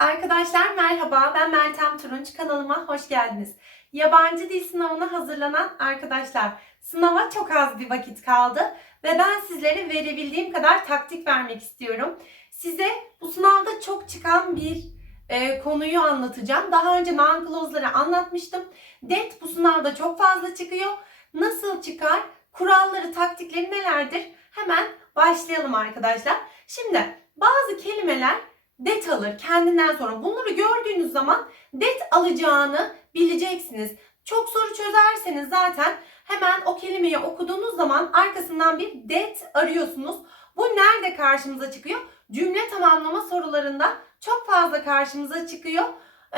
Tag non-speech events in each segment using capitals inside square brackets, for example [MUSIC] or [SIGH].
Arkadaşlar merhaba, ben Meltem Turunç. Kanalıma hoş geldiniz. Yabancı dil sınavına hazırlanan arkadaşlar, sınava çok az bir vakit kaldı ve ben sizlere verebildiğim kadar taktik vermek istiyorum. Size bu sınavda çok çıkan bir e, konuyu anlatacağım. Daha önce noun clause'ları anlatmıştım. Det bu sınavda çok fazla çıkıyor. Nasıl çıkar? Kuralları, taktikleri nelerdir? Hemen başlayalım arkadaşlar. Şimdi bazı kelimeler det alır kendinden sonra. Bunları gördüğünüz zaman det alacağını bileceksiniz. Çok soru çözerseniz zaten hemen o kelimeyi okuduğunuz zaman arkasından bir det arıyorsunuz. Bu nerede karşımıza çıkıyor? Cümle tamamlama sorularında çok fazla karşımıza çıkıyor.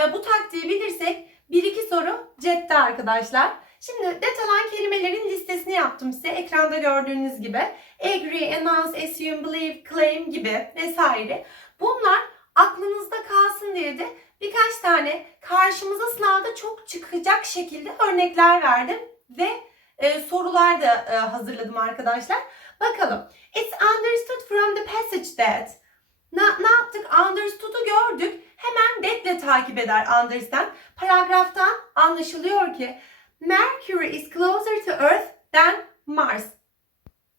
E, bu taktiği bilirsek bir iki soru cepte arkadaşlar. Şimdi det alan kelimelerin listesini yaptım size. Ekranda gördüğünüz gibi. Agree, announce, assume, believe, claim gibi vesaire. Bunlar aklınızda kalsın diye de birkaç tane karşımıza sınavda çok çıkacak şekilde örnekler verdim ve e, sorular da e, hazırladım arkadaşlar. Bakalım. It's understood from the passage that. Ne, ne yaptık? Understood'u gördük. Hemen that'le takip eder understand. Paragraftan anlaşılıyor ki Mercury is closer to Earth than Mars.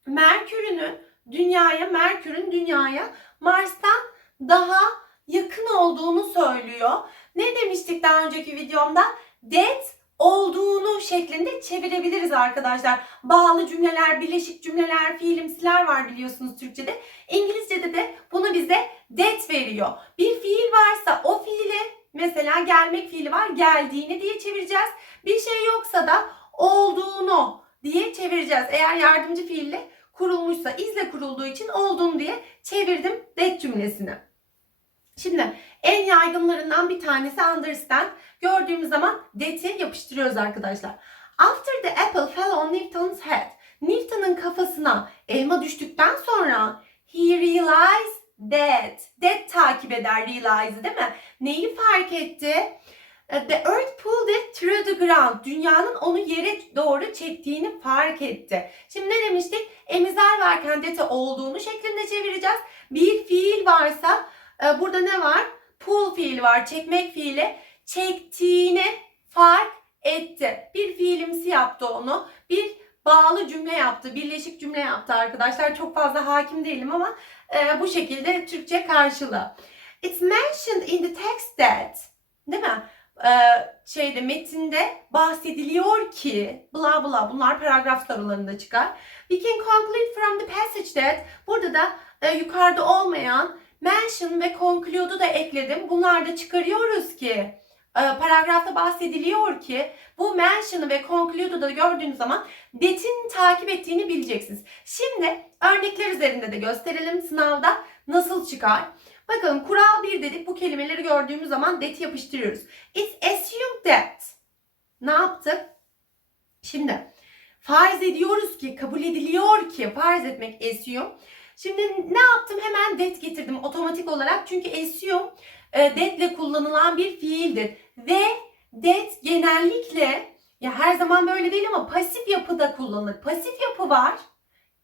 Merkür'ün dünyaya, Merkür'ün dünyaya Mars'tan daha yakın olduğunu söylüyor. Ne demiştik daha önceki videomda? That olduğunu şeklinde çevirebiliriz arkadaşlar. Bağlı cümleler, birleşik cümleler, fiilimsiler var biliyorsunuz Türkçede. İngilizce'de de bunu bize that veriyor. Bir fiil varsa o fiili mesela gelmek fiili var geldiğini diye çevireceğiz. Bir şey yoksa da olduğunu diye çevireceğiz. Eğer yardımcı fiille kurulmuşsa izle kurulduğu için olduğunu diye çevirdim that cümlesini. Şimdi en yaygınlarından bir tanesi understand. Gördüğümüz zaman that'i yapıştırıyoruz arkadaşlar. After the apple fell on Newton's head. Newton'un kafasına elma düştükten sonra he realized that. That takip eder realize'ı değil mi? Neyi fark etti? The earth pulled it through the ground. Dünyanın onu yere doğru çektiğini fark etti. Şimdi ne demiştik? Emizler varken that'i olduğunu şeklinde çevireceğiz. Bir fiil varsa e, burada ne var? Pull fiili var. Çekmek fiili. Çektiğini fark etti. Bir fiilimsi yaptı onu. Bir bağlı cümle yaptı. Birleşik cümle yaptı arkadaşlar. Çok fazla hakim değilim ama e, bu şekilde Türkçe karşılığı. It's mentioned in the text that. Değil mi? Ee, şeyde metinde bahsediliyor ki bla bla bunlar paragraf sorularında çıkar. We can conclude from the passage that burada da e, yukarıda olmayan mention ve conclude'u da ekledim. Bunlar da çıkarıyoruz ki e, paragrafta bahsediliyor ki bu mention'ı ve conclude'u da gördüğünüz zaman that'in takip ettiğini bileceksiniz. Şimdi örnekler üzerinde de gösterelim sınavda nasıl çıkar. Bakalım kural 1 dedik. Bu kelimeleri gördüğümüz zaman that yapıştırıyoruz. It's assumed that. Ne yaptık? Şimdi farz ediyoruz ki, kabul ediliyor ki, farz etmek assume. Şimdi ne yaptım? Hemen that getirdim otomatik olarak. Çünkü assume e, ile kullanılan bir fiildir. Ve that genellikle ya her zaman böyle değil ama pasif yapıda kullanılır. Pasif yapı var.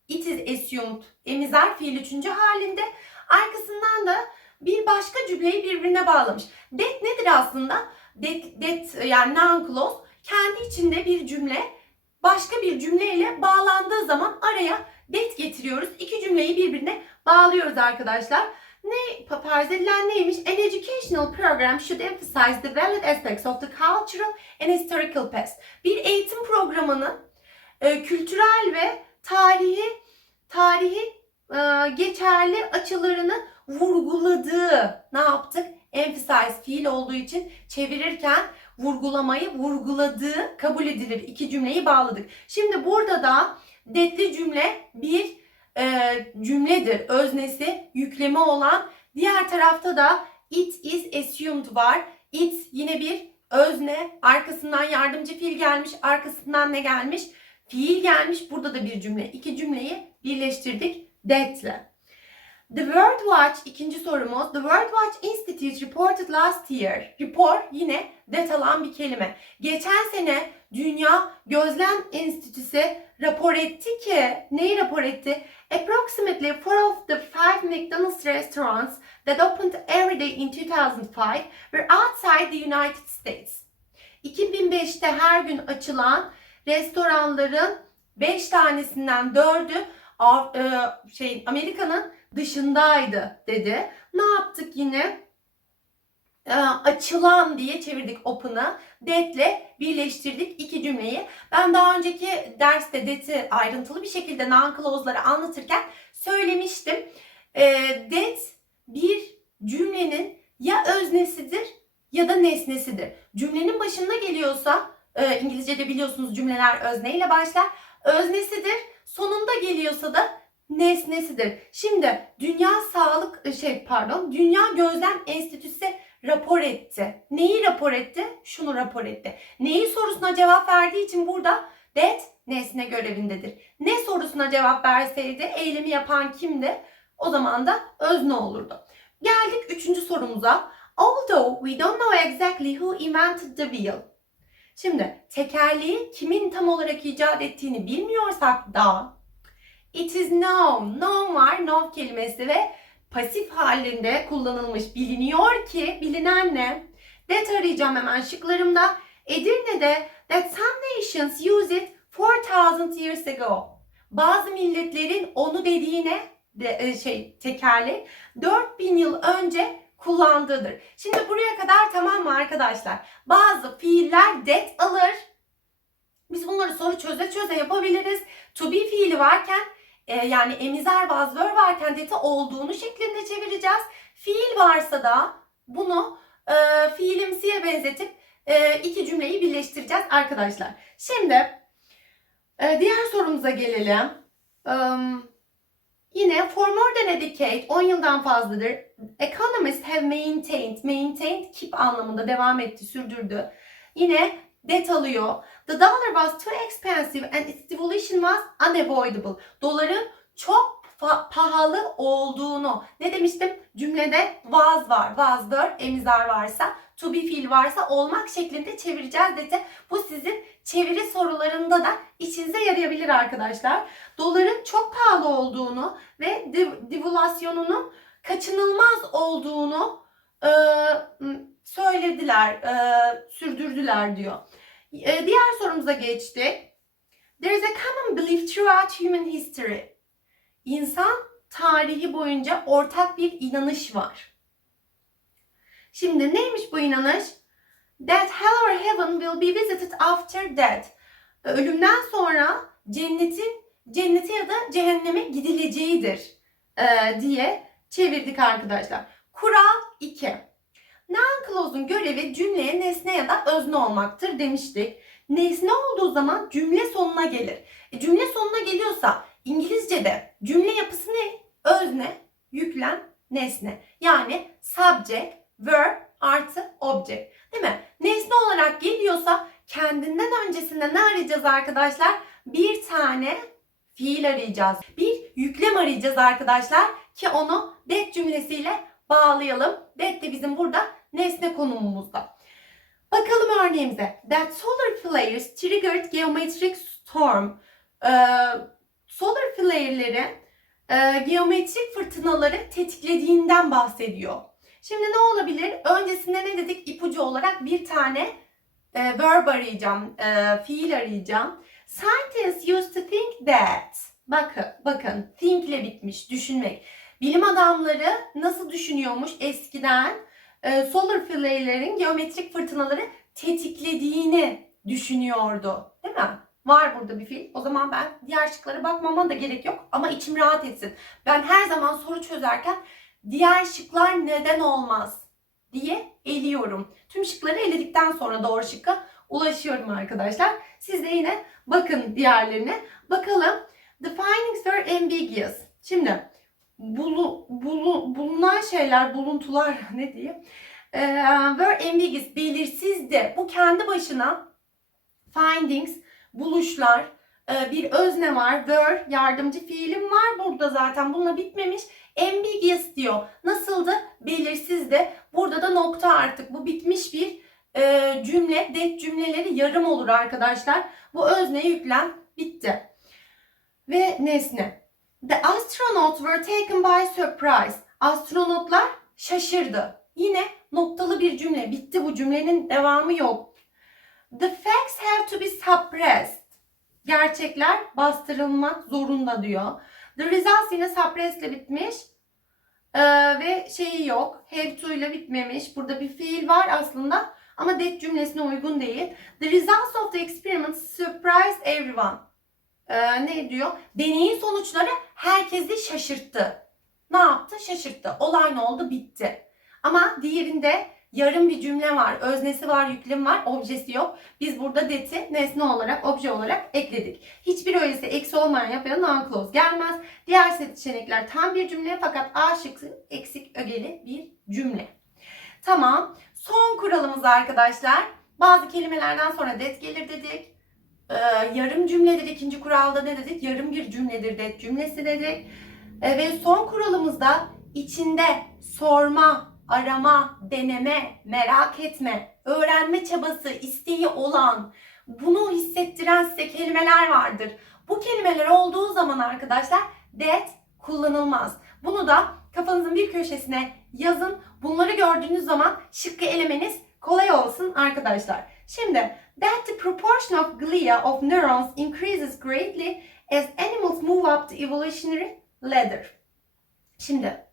It is assumed. Emizar fiil üçüncü halinde. Arkasından da bir başka cümleyi birbirine bağlamış. That nedir aslında? That, that yani noun clause kendi içinde bir cümle başka bir cümleyle bağlandığı zaman araya that getiriyoruz. İki cümleyi birbirine bağlıyoruz arkadaşlar. Ne farz edilen neymiş? An educational program should emphasize the valid aspects of the cultural and historical past. Bir eğitim programının e, kültürel ve tarihi tarihi e, geçerli açılarını vurguladığı ne yaptık? Emphasize fiil olduğu için çevirirken vurgulamayı vurguladığı kabul edilir. İki cümleyi bağladık. Şimdi burada da detli cümle bir e, cümledir. Öznesi yükleme olan. Diğer tarafta da it is assumed var. It yine bir özne. Arkasından yardımcı fiil gelmiş. Arkasından ne gelmiş? Fiil gelmiş. Burada da bir cümle. İki cümleyi birleştirdik that'le. The World Watch ikinci sorumuz. The World Watch Institute reported last year. Report yine det alan bir kelime. Geçen sene Dünya Gözlem Enstitüsü rapor etti ki neyi rapor etti? Approximately four of the five McDonald's restaurants that opened every day in 2005 were outside the United States. 2005'te her gün açılan restoranların 5 tanesinden 4'ü Av- e, şey Amerika'nın dışındaydı dedi. Ne yaptık yine? E, açılan diye çevirdik open'ı. That'le birleştirdik iki cümleyi. Ben daha önceki derste that'i ayrıntılı bir şekilde non-clause'ları anlatırken söylemiştim. E, that bir cümlenin ya öznesidir ya da nesnesidir. Cümlenin başında geliyorsa e, İngilizce'de biliyorsunuz cümleler özneyle başlar. Öznesidir. Sonunda geliyorsa da nesnesidir. Şimdi Dünya Sağlık şey pardon Dünya Gözlem Enstitüsü rapor etti. Neyi rapor etti? Şunu rapor etti. Neyi sorusuna cevap verdiği için burada that nesne görevindedir. Ne sorusuna cevap verseydi eylemi yapan kimdi? O zaman da özne olurdu. Geldik üçüncü sorumuza. Although we don't know exactly who invented the wheel. Şimdi tekerleği kimin tam olarak icat ettiğini bilmiyorsak da it is known. Known var, know kelimesi ve pasif halinde kullanılmış. Biliniyor ki, bilinen ne? That arayacağım hemen şıklarımda. Edirne'de that some nations use it 4000 years ago. Bazı milletlerin onu dediğine de, e, şey tekerlek 4000 yıl önce kullandığıdır. Şimdi buraya kadar tamam mı arkadaşlar? Bazı fiiller that alır. Biz bunları soru çöze çöze yapabiliriz. To be fiili varken e, yani emizer were varken that'i olduğunu şeklinde çevireceğiz. Fiil varsa da bunu e, fiilimsiye benzetip e, iki cümleyi birleştireceğiz arkadaşlar. Şimdi e, diğer sorumuza gelelim. Um, Yine for more than a decade, 10 yıldan fazladır economists have maintained, maintained keep anlamında devam etti, sürdürdü. Yine det alıyor. The dollar was too expensive and its devaluation was unavoidable. Doların çok pahalı olduğunu ne demiştim? Cümlede was var, was were, emizar varsa, to be fiil varsa olmak şeklinde çevireceğiz dedi. Bu sizin çeviri sorularında da işinize yarayabilir arkadaşlar. Doların çok pahalı olduğunu ve div- divulasyonunun kaçınılmaz olduğunu e, söylediler, e, sürdürdüler diyor. E, diğer sorumuza geçtik. There is a common belief throughout human history. İnsan tarihi boyunca ortak bir inanış var. Şimdi neymiş bu inanış? That hell or heaven will be visited after death. Ölümden sonra cennetin cennete ya da cehenneme gidileceğidir e, diye çevirdik arkadaşlar. Kural 2. Noun clause'un görevi cümleye nesne ya da özne olmaktır demiştik. Nesne olduğu zaman cümle sonuna gelir. E, cümle sonuna geliyorsa İngilizce'de cümle yapısı ne? Özne, yüklem, nesne. Yani subject, verb artı object. Değil mi? Nesne olarak geliyorsa kendinden öncesinde ne arayacağız arkadaşlar? Bir tane fiil arayacağız. Bir yüklem arayacağız arkadaşlar ki onu that cümlesiyle bağlayalım. That de bizim burada nesne konumumuzda. Bakalım örneğimize. That solar flares triggered geometric storm. Ee, solar flare'leri e, geometrik fırtınaları tetiklediğinden bahsediyor. Şimdi ne olabilir? Öncesinde ne dedik? İpucu olarak bir tane e, verb arayacağım, e, fiil arayacağım. Scientists used to think that. Bakın, bakın think ile bitmiş, düşünmek. Bilim adamları nasıl düşünüyormuş eskiden? E, solar flare'lerin geometrik fırtınaları tetiklediğini düşünüyordu. Değil mi? Var burada bir fiil. O zaman ben diğer şıklara bakmama da gerek yok. Ama içim rahat etsin. Ben her zaman soru çözerken diğer şıklar neden olmaz diye eliyorum. Tüm şıkları eledikten sonra doğru şıkka ulaşıyorum arkadaşlar. Siz de yine bakın diğerlerine. Bakalım. The findings were ambiguous. Şimdi bulu, bulu, bulunan şeyler, buluntular [LAUGHS] ne diyeyim? Ee, were ambiguous, belirsizdi. Bu kendi başına findings, buluşlar, e, bir özne var. Were yardımcı fiilim var burada zaten. Bununla bitmemiş. Ambiguous diyor. Nasıldı? Belirsizdi. Burada da nokta artık. Bu bitmiş bir e, cümle. Det cümleleri yarım olur arkadaşlar. Bu özne yüklem bitti. Ve nesne. The astronauts were taken by surprise. Astronotlar şaşırdı. Yine noktalı bir cümle. Bitti bu cümlenin devamı yok. The facts have to be suppressed. Gerçekler bastırılmak zorunda diyor. The results yine suppressed ile bitmiş. Ee, ve şeyi yok. Have to ile bitmemiş. Burada bir fiil var aslında. Ama that cümlesine uygun değil. The results of the experiment surprised everyone. Ee, ne diyor? Deneyin sonuçları herkesi şaşırttı. Ne yaptı? Şaşırttı. Olay ne oldu? Bitti. Ama diğerinde yarım bir cümle var. Öznesi var, yüklem var, objesi yok. Biz burada that'i nesne olarak, obje olarak ekledik. Hiçbir öylesi eksi olmayan yapıya non-clause gelmez. Diğer seçenekler tam bir cümle fakat A şıkkı eksik ögeli bir cümle. Tamam. Son kuralımız arkadaşlar. Bazı kelimelerden sonra that gelir dedik. Ee, yarım cümledir ikinci kuralda ne dedik? Yarım bir cümledir that cümlesi dedik. Ee, ve son kuralımızda içinde sorma, arama, deneme, merak etme, öğrenme çabası, isteği olan, bunu hissettiren size kelimeler vardır. Bu kelimeler olduğu zaman arkadaşlar that kullanılmaz. Bunu da kafanızın bir köşesine yazın. Bunları gördüğünüz zaman şıkkı elemeniz kolay olsun arkadaşlar. Şimdi that the proportion of glia of neurons increases greatly as animals move up the evolutionary ladder. Şimdi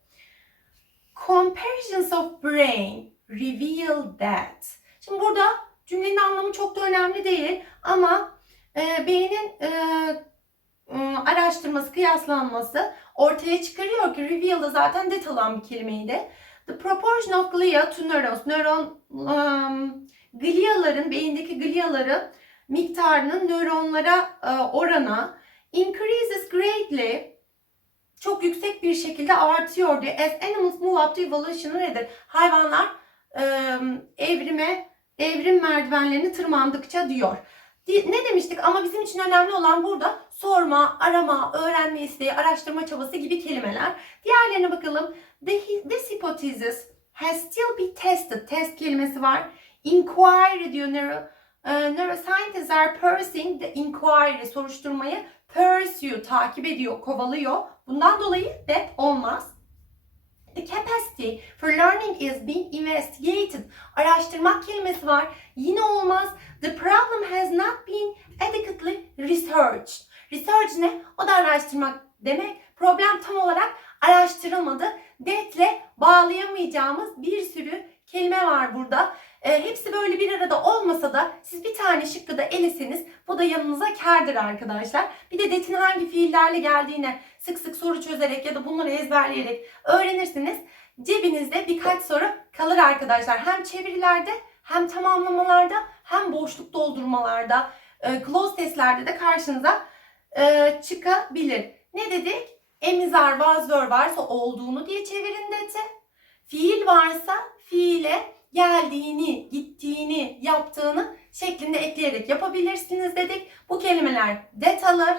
comparisons of brain reveal that. Şimdi burada cümlenin anlamı çok da önemli değil ama e, beynin e, e, araştırması, kıyaslanması ortaya çıkarıyor ki reveal da zaten that alan bir kelimeydi. The proportion of glia to neurons. Nöron um, gliaların, beyindeki gliaların miktarının nöronlara e, orana increases greatly çok yüksek bir şekilde artıyor diyor. As animals move up the evolutionary ladder. Hayvanlar e, evrime, evrim merdivenlerini tırmandıkça diyor. Di- Ne demiştik ama bizim için önemli olan burada sorma, arama, öğrenme isteği, araştırma çabası gibi kelimeler. Diğerlerine bakalım. The, this hypothesis has still be tested. Test kelimesi var. Inquiry diyor neuro, e, neuroscientists are pursuing the inquiry soruşturmayı pursue takip ediyor, kovalıyor. Bundan dolayı that olmaz. The capacity for learning is being investigated. Araştırmak kelimesi var. Yine olmaz. The problem has not been adequately researched. Research ne? O da araştırmak demek. Problem tam olarak araştırılmadı. That'le bağlayamayacağımız bir sürü kelime var burada. E, hepsi böyle bir arada olmasa da siz bir tane şıkkı da eleseniz bu da yanınıza kârdır arkadaşlar. Bir de that'in hangi fiillerle geldiğine sık sık soru çözerek ya da bunları ezberleyerek öğrenirsiniz. Cebinizde birkaç soru kalır arkadaşlar. Hem çevirilerde hem tamamlamalarda hem boşluk doldurmalarda, e, close testlerde de karşınıza e, çıkabilir. Ne dedik? Emizar, vazör varsa olduğunu diye çevirin deti. Fiil varsa fiile geldiğini, gittiğini, yaptığını şeklinde ekleyerek yapabilirsiniz dedik. Bu kelimeler det alır.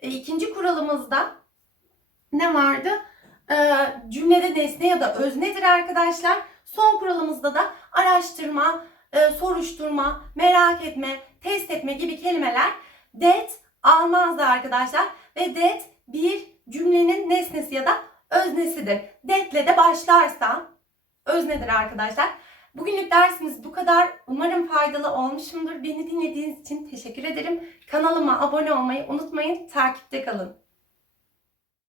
E, ikinci kuralımızda ne vardı? E, cümlede nesne ya da öznedir arkadaşlar. Son kuralımızda da araştırma, e, soruşturma, merak etme, test etme gibi kelimeler that almazdı arkadaşlar. Ve that bir cümlenin nesnesi ya da öznesidir. That'le de başlarsa öznedir arkadaşlar. Bugünlük dersimiz bu kadar. Umarım faydalı olmuşumdur. Beni dinlediğiniz için teşekkür ederim. Kanalıma abone olmayı unutmayın. Takipte kalın.